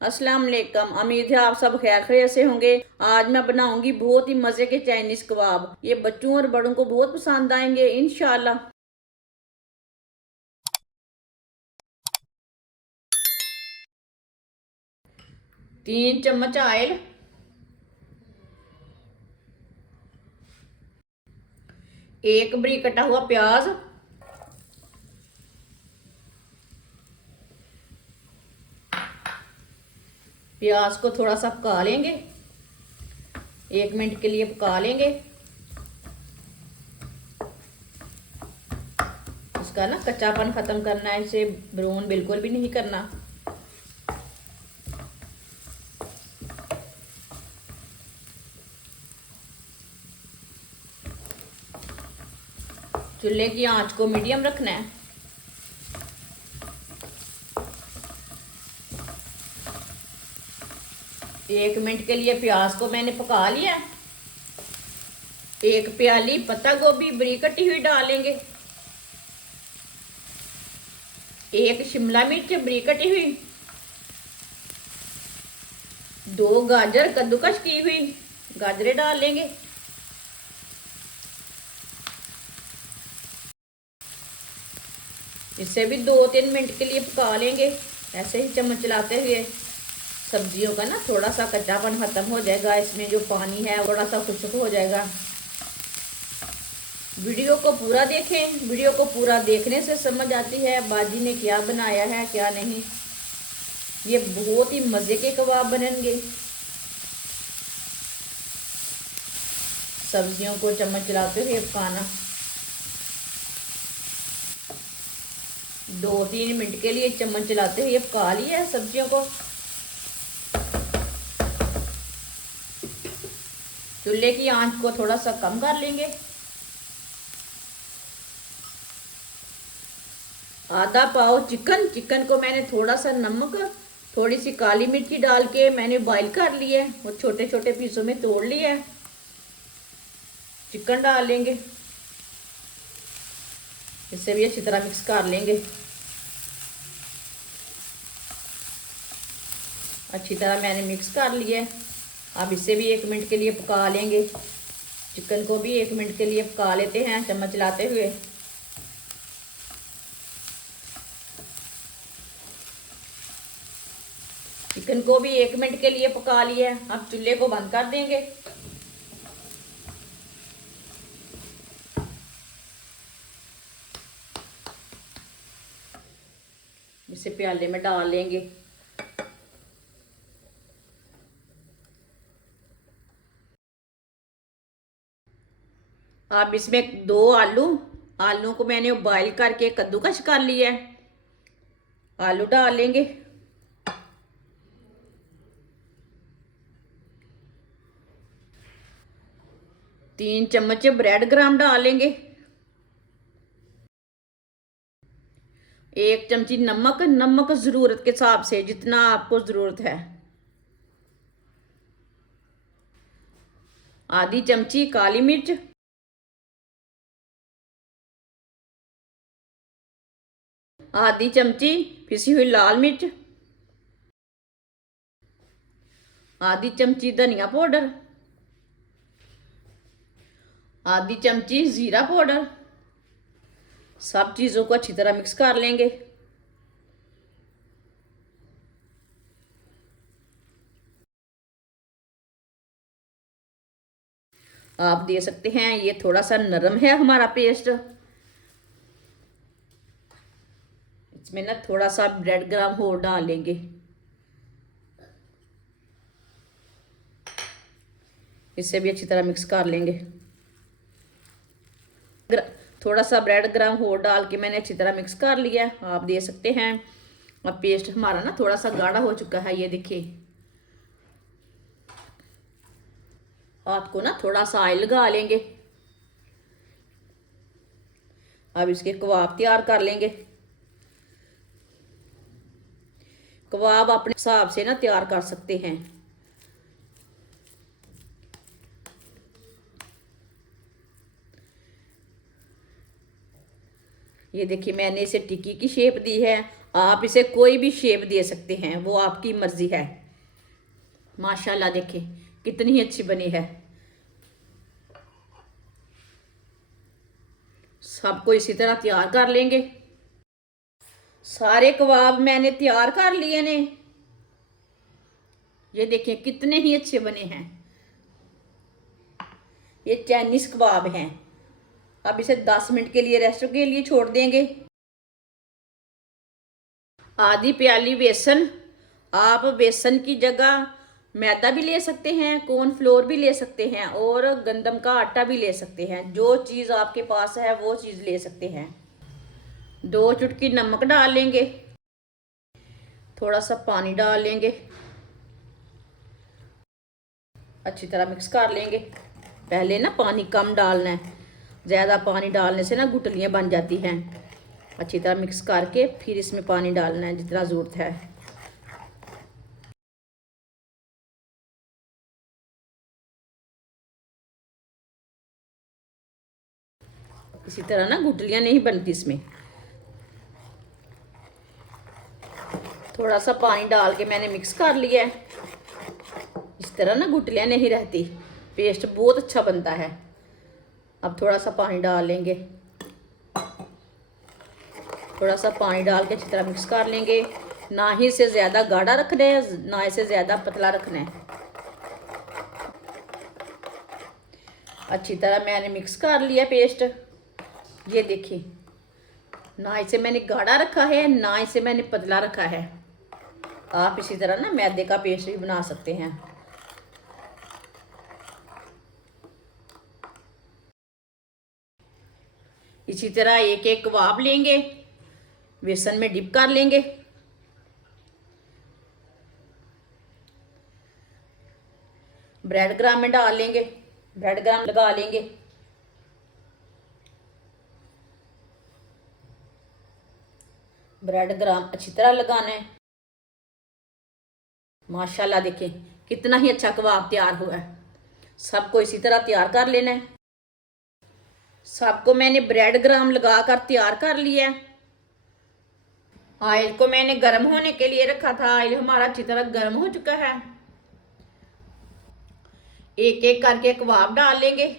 अस्सलाम वालेकुम। उम्मीद है आप सब खैर खैरियत से होंगे। आज मैं बनाऊंगी बहुत ही मज़े के चाइनीज़ कबाब। ये बच्चों और बड़ों को बहुत पसंद आएंगे इंशाल्लाह। 3 चम्मच ऑयल, 1 बरीक कटा हुआ प्याज, प्याज को थोड़ा सा पका लेंगे, 1 मिनट के लिए पका लेंगे। इसका ना कच्चापन ख़त्म करना है, इसे ब्राउन बिल्कुल भी नहीं करना। चूल्हे की आंच को मीडियम रखना है। 1 मिनट के लिए प्याज को मैंने पका लिया। 1 प्याली पत्ता गोभी बरीक कटी हुई डालेंगे, 1 शिमला मिर्च बरीक कटी हुई, 2 गाजर कद्दूकस की हुई गाजरें डाल लेंगे। इसे भी 2-3 मिनट के लिए पका लेंगे। ऐसे ही चम्मच चलाते हुए सब्जियों का ना थोड़ा सा कच्चापन खत्म हो जाएगा, इसमें जो पानी है थोड़ा सा खुश्क हो जाएगा। वीडियो को पूरा देखें, वीडियो को पूरा देखने से समझ आती है बाजी ने क्या बनाया है क्या नहीं। ये बहुत ही मज़े के कबाब बनेंगे। सब्जियों को चम्मच चलाते हुए पकाना। 2-3 मिनट के लिए चम्मच चलाते हुए पका लिया है सब्जियों को। चूल्हे की आंच को थोड़ा सा कम कर लेंगे। आधा पाव चिकन को मैंने थोड़ा सा नमक, थोड़ी सी काली मिर्ची डाल के मैंने बॉईल कर लिया है और छोटे छोटे पीसों में तोड़ लिया है। चिकन डाल लेंगे, इससे भी अच्छी तरह मिक्स कर लेंगे। अच्छी तरह मैंने मिक्स कर लिया है। अब इसे भी 1 मिनट के लिए पका लेंगे। चिकन को भी 1 मिनट के लिए पका लेते हैं चम्मच चलाते हुए। चिकन को भी 1 मिनट के लिए पका लिया है। अब चूल्हे को बंद कर देंगे। इसे प्याले में डाल लेंगे। अब इसमें 2 आलू को मैंने बॉईल करके कद्दूकस कर लिया है। आलू डाल लेंगे। 3 चम्मच ब्रेड ग्राम डाल लेंगे। 1 चमची नमक ज़रूरत के हिसाब से जितना आपको ज़रूरत है। आधी चमची काली मिर्च, आधी चमची पिसी हुई लाल मिर्च, आधी चमची धनिया पाउडर, आधी चमची ज़ीरा पाउडर। सब चीज़ों को अच्छी तरह मिक्स कर लेंगे। आप दे सकते हैं ये थोड़ा सा नरम है हमारा पेस्ट। इसमें ना थोड़ा सा ब्रेड ग्राम और डाल लेंगे। इससे भी अच्छी तरह मिक्स कर लेंगे। थोड़ा सा ब्रेड ग्राम और डाल के मैंने अच्छी तरह मिक्स कर लिया, आप दे सकते हैं। अब पेस्ट हमारा ना थोड़ा सा गाढ़ा हो चुका है, ये देखिए। हाथ को ना थोड़ा सा ऑयल लगा लेंगे। अब इसके कबाब तैयार कर लेंगे। कबाब अपने हिसाब से ना तैयार कर सकते हैं। ये देखिए मैंने इसे टिक्की की शेप दी है। आप इसे कोई भी शेप दे सकते हैं, वो आपकी मर्जी है। माशाल्लाह देखिए कितनी ही अच्छी बनी है। सबको इसी तरह तैयार कर लेंगे। सारे कबाब मैंने तैयार कर लिए ने। ये देखिए कितने ही अच्छे बने हैं। ये चाइनीज कबाब हैं। अब इसे 10 मिनट के लिए रेस्ट के लिए छोड़ देंगे। आधी प्याली बेसन, आप बेसन की जगह मैदा भी ले सकते हैं, कॉर्नफ्लोर भी ले सकते हैं और गंदम का आटा भी ले सकते हैं। जो चीज़ आपके पास है वो चीज़ ले सकते हैं। 2 चुटकी नमक डाल लेंगे, थोड़ा सा पानी डाल लेंगे, अच्छी तरह मिक्स कर लेंगे। पहले ना पानी कम डालना है, ज़्यादा पानी डालने से ना गुठलियाँ बन जाती हैं। अच्छी तरह मिक्स करके फिर इसमें पानी डालना है जितना ज़रूरत है। इसी तरह ना गुठलियाँ नहीं बनती इसमें। थोड़ा सा पानी डाल के मैंने मिक्स कर लिया है। इस तरह ना गुठलियाँ नहीं रहती, पेस्ट बहुत अच्छा बनता है। अब थोड़ा सा पानी डाल लेंगे, थोड़ा सा पानी डाल के अच्छी तरह मिक्स कर लेंगे। ना ही इसे ज़्यादा गाढ़ा रखना है, ना इसे ज़्यादा पतला रखना है। अच्छी तरह मैंने मिक्स कर लिया पेस्ट। ये देखिए, ना इसे मैंने गाढ़ा रखा है, ना इसे मैंने पतला रखा है। आप इसी तरह ना मैदे का पेस्ट भी बना सकते हैं। इसी तरह एक एक कबाब लेंगे, बेसन में डिप कर लेंगे। ब्रेड ग्राम में डाल लेंगे, ब्रेड ग्राम लगा लेंगे। ब्रेड ग्राम अच्छी तरह लगाना है। माशाल्लाह देखिए कितना ही अच्छा कबाब तैयार हुआ है। सबको इसी तरह तैयार कर लेना है। सबको मैंने ब्रेड ग्राम लगा कर तैयार कर लिया है। ऑयल को मैंने गर्म होने के लिए रखा था। ऑयल हमारा अच्छी तरह गर्म हो चुका है। एक एक करके कबाब डाल लेंगे।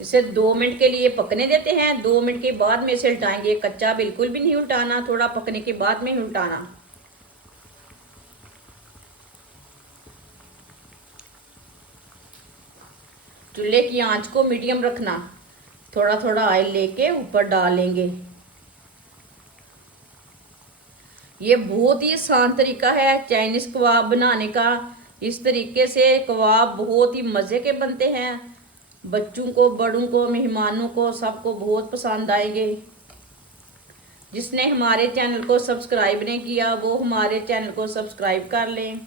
इसे 2 मिनट के लिए पकने देते हैं। 2 मिनट के बाद में इसे उल्टाएंगे। कच्चा बिल्कुल भी नहीं उल्टाना, थोड़ा पकने के बाद में ही उल्टाना। चूल्हे की आंच को मीडियम रखना। थोड़ा थोड़ा ऑयल लेके ऊपर डाल लेंगे। ये बहुत ही आसान तरीका है चाइनीज कबाब बनाने का। इस तरीके से कबाब बहुत ही मज़े के बनते हैं। बच्चों को, बड़ों को, मेहमानों को, सबको बहुत पसंद आएंगे। जिसने हमारे चैनल को सब्सक्राइब नहीं किया वो हमारे चैनल को सब्सक्राइब कर लें।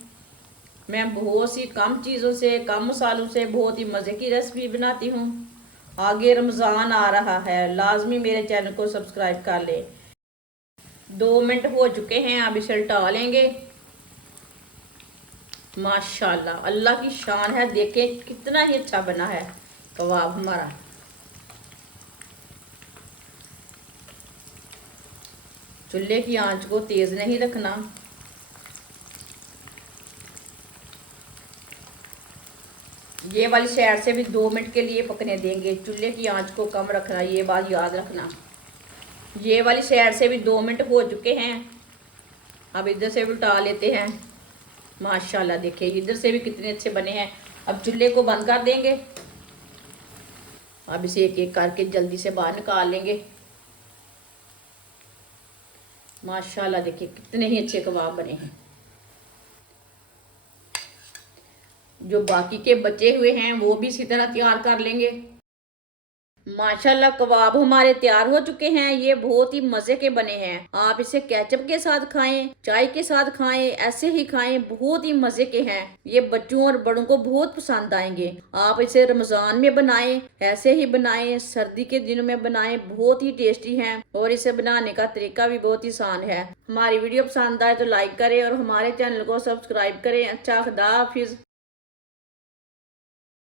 मैं बहुत सी कम चीज़ों से, कम मसालों से बहुत ही मज़े की रेसिपी बनाती हूँ। आगे रमज़ान आ रहा है, लाजमी मेरे चैनल को सब्सक्राइब कर लें। 2 मिनट हो चुके हैं, अब इसे उल्टा लेंगे। माशाल्लाह अल्लाह की शान है, देखें कितना ही अच्छा बना है कबाब हमारा। चूल्हे की आंच को तेज़ नहीं रखना। ये वाली साइड से भी 2 मिनट के लिए पकने देंगे। चूल्हे की आंच को कम रखना, ये बात याद रखना। ये वाली साइड से भी 2 मिनट हो चुके हैं। अब इधर से भी उल्टा लेते हैं। माशाल्लाह देखिए इधर से भी कितने अच्छे बने हैं। अब चूल्हे को बंद कर देंगे। अब इसे एक एक करके जल्दी से बाहर निकाल लेंगे। माशाल्लाह देखिए कितने ही अच्छे कबाब बने हैं। जो बाकी के बचे हुए हैं वो भी इसी तरह तैयार कर लेंगे। माशाल्लाह कबाब हमारे तैयार हो चुके हैं। ये बहुत ही मजे के बने हैं। आप इसे केचप के साथ खाएं, चाय के साथ खाएं, ऐसे ही खाएं, बहुत ही मजे के हैं। ये बच्चों और बड़ों को बहुत पसंद आएंगे। आप इसे रमजान में बनाएं, ऐसे ही बनाएं, सर्दी के दिनों में बनाएं, बहुत ही टेस्टी हैं और इसे बनाने का तरीका भी बहुत ही आसान है। हमारी वीडियो पसंद आए तो लाइक करें और हमारे चैनल को सब्सक्राइब करें। अच्छा, खुदा हाफिज।